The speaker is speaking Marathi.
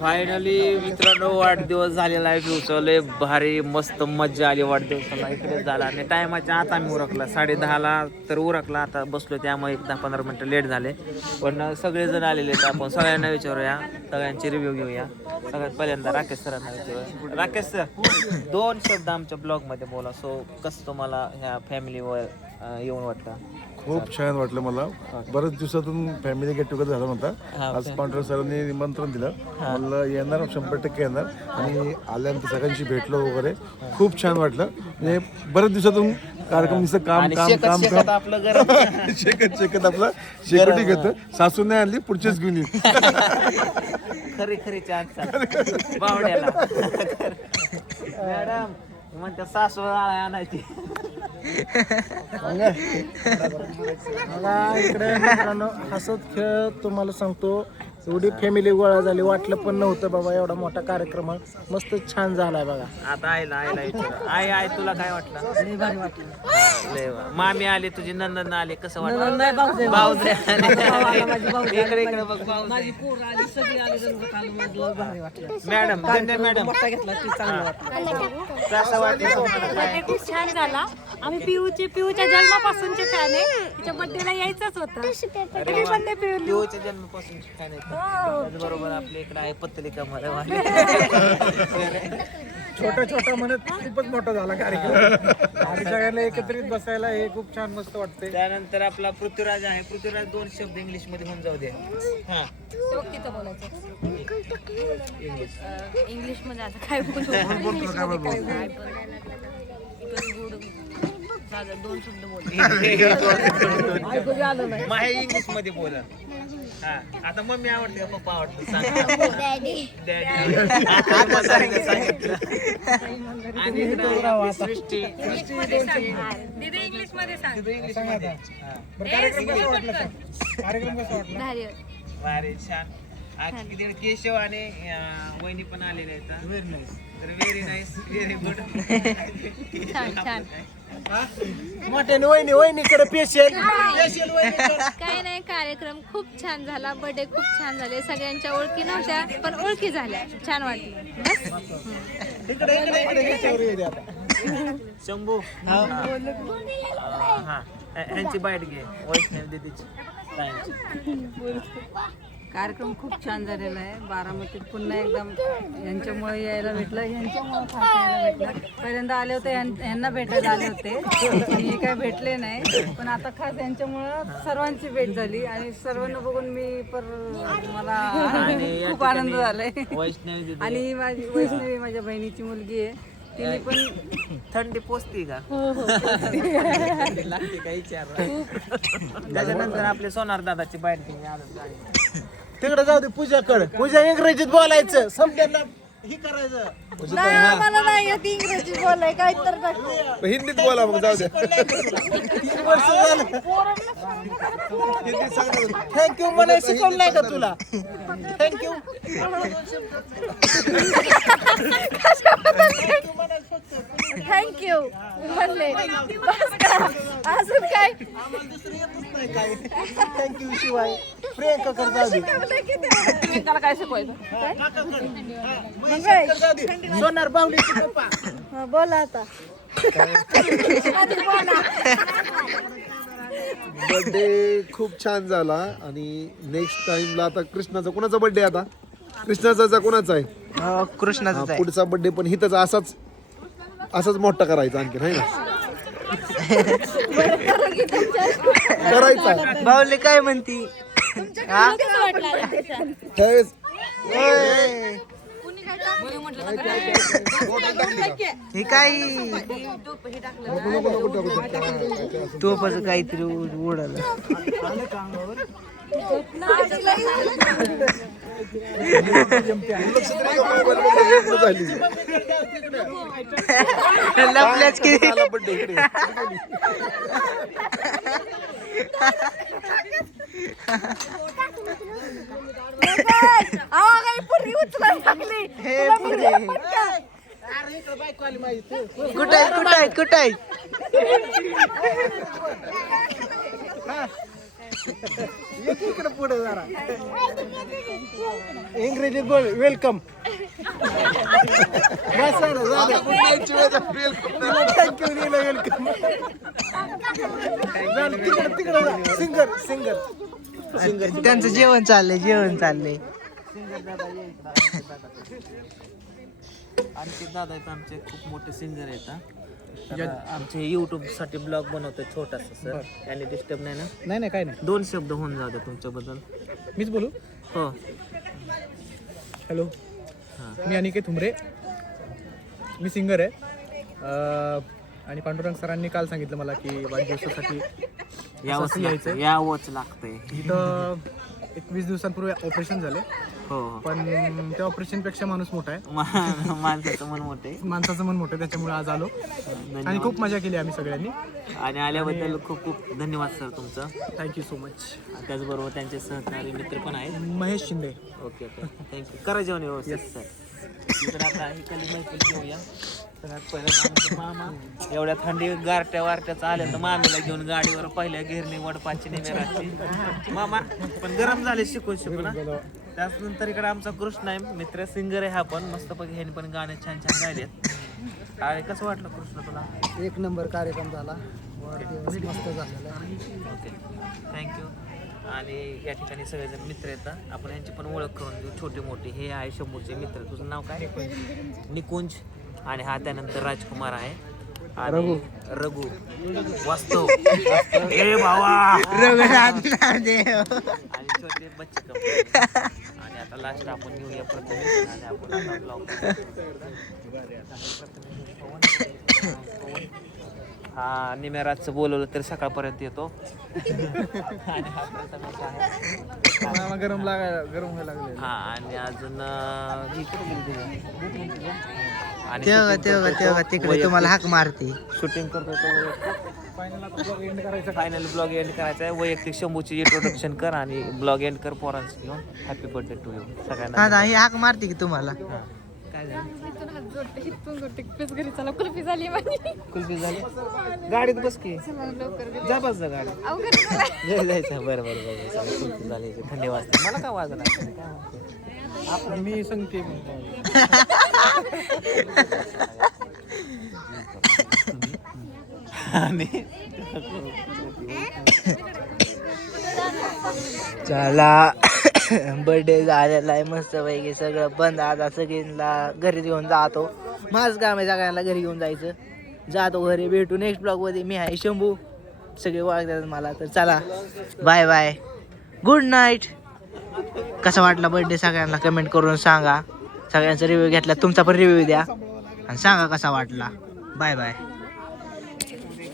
फायनली मित्रांनो वाढदिवस झालेला आहे. दिवसा भारी मस्त मज्जा आली वाढदिवसाला. इकडे झाला. आणि टायमाच्या आता आम्ही उरकला. साडे दहाला तर उरकला. आता बसलो त्यामुळे एक दहा पंधरा मिनटं लेट झाले. पण सगळेजण आलेले आहेत आपण. सगळ्यांना विचारूया. सगळ्यांचे रिव्ह्यू घेऊया. सगळ्यात पहिल्यांदा राकेश सरांना विचारूया. राकेश सर दोन शब्द आमच्या ब्लॉगमध्ये बोला. सो कसं तुम्हाला ह्या फॅमिलीवर येऊन वाटतं? खूप छान वाटलं मला. बरेच दिवसातून फॅमिली गेट टुगेदर झाला हा, होता आज पांढरे सरांनी निमंत्रण दिलं. मला येणार शंभर टक्के येणार. आणि आल्यानंतर सगळ्यांशी भेटलो वगैरे. खूप छान वाटलं. म्हणजे बरेच दिवसातून कार्यक्रम काम काम काम शेकत काम. शेकत शेकत आपलं शेकटी घेतं सासू नाही आणली पुढचीच घेऊन येईल. खरी खरी चान्स बावड्याला. मॅडम म्हणते सासू आणायची. मला इकडे मित्रांनो हसत खेळत तुम्हाला सांगतो एवढी फॅमिली गोळा झाली वाटलं पण नव्हतं बाबा एवढा मोठा कार्यक्रम. मस्त छान झालाय बघा. आता आईला आईला विचार आई आई तुला काय वाटलं? भारी वाटलं. लय वा. मामी आले तुझी नंदन आले कसं वाटलं? भाऊजे आले. इकडे इकडे बघ भाऊजे. मॅडम धन्य मॅडम. कसं वाटलं? खूप छान झाला. आम्ही पिऊचे पिऊच्या जन्मापासूनचे फॅन आहे. तिच्या बर्थडेला यायचंच होतं. हॅपी बर्थडे पिऊ पिऊच्या जन्मापासून आहेत. त्याचबरोबर आपल्या इकडे आहे पत्रिका मला छोटा छोटा म्हणत खूपच मोठा झाला कार्यक्रम. आणि सगळ्यांना एकत्रित बसायला हे खूप छान मस्त वाटते त्यानंतर आपला पृथ्वीराज आहे. पृथ्वीराज दोन शब्द इंग्लिशमध्ये होऊन जाऊ दे. हा. इंग्लिश. मध्ये आता काय बोलू? दोन शब्द बोल. माहे इंग्लिशमध्ये बोला. हा आता मम्मी आवडते का पप्पा आवडते डॅडी. आणि इकडं सृष्टी दीदी इंग्लिशमध्ये सांग इंग्लिशमध्ये हा. कार्यक्रम कसा वाटला? भारी भारी छान. आज किती केशव आणि अं, वहिनी पण आलेले आहेत व्हेरी नाईस तर व्हेरी नाईस व्हेरी गुड छान छान मोठ्याने वहिनी वहिनीकडे पेशल काय नाही कार्यक्रम खूप छान झाला बर्थडे खूप छान झाले सगळ्यांच्या ओळखी नव्हत्या पण ओळखी झाल्या छान वाटलं बस इकडे इकडे इकडे ह्याच्यावर ये दे आता शंभू हा हा ह्यांची बाईट घे वैष्णव दीदीची. कार्यक्रम खूप छान झालेला आहे. बारामतीत पुन्हा एकदम यांच्यामुळे यायला भेटलं यांच्यामुळे यायला भेटलं. पहिल्यांदा आले होते यां- यांना भेटायला आले होते. पण हे काय भेटले नाही. पण आता खास यांच्यामुळं सर्वांची भेट झाली आणि सर्वांना बघून मी पर मला खूप आनंद झालाय. आणि माझी वैष्णवी माझ्या बहिणीची मुलगी आहे. तिने पण थंडी पोचती का? लागते का विचार त्याच्यानंतर आपले सोनार दादाची गाडी. तिकडे जाऊ दे पूजाकडे. पूजा इंग्रजीत बोलायचं. समजायला हे करायचं. मला नाही येत इंग्रजी बोलाय काय तर हिंदीत बोला मग जाऊ दे. तीन वर्ष झालं. थँक्यू म्हणाय शिकवलं नाही का तुला? थँक्यू थँक्यू म्हणले. बस का? अजून काय? थँक्यू शिवाय. त्याला काय शिकवायचं? सोनार हा, बोला आता. बर्थडे खूप छान झाला आणि नेक्स्ट टाइमला आता कृष्णाचा कोणाचा बर्थडे आता? कृष्णाचा कोणाचा आहे? हा, पुढचा बर्थडे पण हिथंच असाच. असाच मोठा करायचा आणखी आहे ना करायचा बाहुली काय म्हणती त्यावेळेस हे काय नको नको नको टाकू. तोपाचं काहीतरी उडालं लपल्याच की. झाला birthday इकडे. कुठं कुठं कुठं एक इकडे पुढे जरा. इंग्रजीत बोल वेलकम थँक्यू दिलं वेलकम तिकडे तिकडे सिंगर सिंगर त्यांचं जेवण चाललंय जेवण चाललंय. आणखी दादा आहेत आमचे खूप मोठे सिंगर आहेत हा. आमचे युट्यूबसाठी ब्लॉग बनवतोय छोटासा सर त्यांनी डिस्टर्ब नाही ना? नाही नाही काय नाही. दोन शब्द होऊन जाऊ तुमच्याबद्दल. मीच बोलू? हो. हॅलो मी अनिकेत हुमरे. मी सिंगर आहे. अं, आणि पांडुरंग सरांनी काल सांगितलं मला की वाढदिवसासाठी यावंच असं लागतं? यावंच लागतंय. इथं एकवीस दिवसांपूर्वी ऑपरेशन झाले. हो हो. पण त्या ऑपरेशनपेक्षा माणूस मोठा आहे. मा- माणसाचं मन मोठे माणसाचं मन मोठं आहे त्याच्यामुळे आज आलो. आणि खूप मजा केली आम्ही सगळ्यांनी. आणि आल्याबद्दल खूप खूप धन्यवाद सर तुमचं. थँक्यू सो मच त्याचबरोबर त्यांचे सहकारी मित्र पण आहेत. Mahesh Shinde. Okay okay thank you करा जेवण व्यवस्थित सर. तर आता ही कली मैफिल घेऊया. आमचे मामा. एवढ्या थंडी गारट्या वारट्याच आल्या तर मामीला घेऊन गाडीवर पहिल्या गिरणी वडपाची निमेराची मामा पण गरम झाले शिकून शिकून. त्यानंतर इकडे आमचा कृष्ण आहे मित्र सिंगर आहे हा पण. मस्तपैकी ह्याने पण गाणे छान छान गायलेत. आणि कसं वाटलं कृष्ण तुला? एक नंबर कार्यक्रम झाला. मस्त झालेला. ओके. थँक्यू आणि या ठिकाणी सगळेजण मित्र येतात आपण यांची पण ओळख करून घेऊ. छोटे मोठे हे आहे शंभूचे मित्र. तुझं नाव काय? निकुंज. आणि हा त्यानंतर राजकुमार आहे. रघु. रघु. वास्तव. ए भावा. रघुनाथ आणि छोटे बच्चे कपडे आणि आता लास्ट आपण घेऊया प्रथमेश. आणि आपण आता करू. हा निम्यारातचं बोलवलं तर सकाळपर्यंत येतो. आणि हा प्रथमेश आहे गरम लागायला गरम व्हायला लागले हा आणि अजून अं, ही कुठे गेली तुझी? आणि तेव्हा तेव्हा तेव्हा तो. तिकडे वैयक्तिक- तुम्हाला हाक मारते. शूटिंग करतो तो फायनल ब्लॉग एंड करायचा. आहे वैयक्तिक शंभूची इंट्रोडक्शन कर आणि ब्लॉग एंड कर पोरांचं घेऊन. हॅपी बर्थडे टू यू हा सगळ्यांना ही हाक मारते की तुम्हाला. काय झालं? इथून हात जोडते इथून जोडते. प्लीज घरी चला कुल्फी झाली माझी. कुल्फी झाली? गाडीत बस की. लवकर जा बस जा गाडी अहो घरी चला. घरी जायचं बरं बरं बरं चला, कुल्फी झाली. थंडी वाजते मला काय वाजणार? मी सांगते. आणि? चला. बर्थडे झालेला आहे मस्त पैकी सगळं बंद. आता सगळ्यांना घरी घेऊन जातो. माझं काम आहे सगळ्यांना घरी घेऊन जायचं. जातो घरी भेटू नेक्स्ट ब्लॉगमध्ये मी आहे शंभू. सगळे ओळखतात मला. तर चला. बाय बाय गुड नाईट कसा वाटला बर्थडे सगळ्यांना? कमेंट करून सांगा. सगळ्यांचा रिव्ह्यू घेतला. तुमचा पण रिव्ह्यू द्या. आणि सांगा कसा वाटला. Bye bye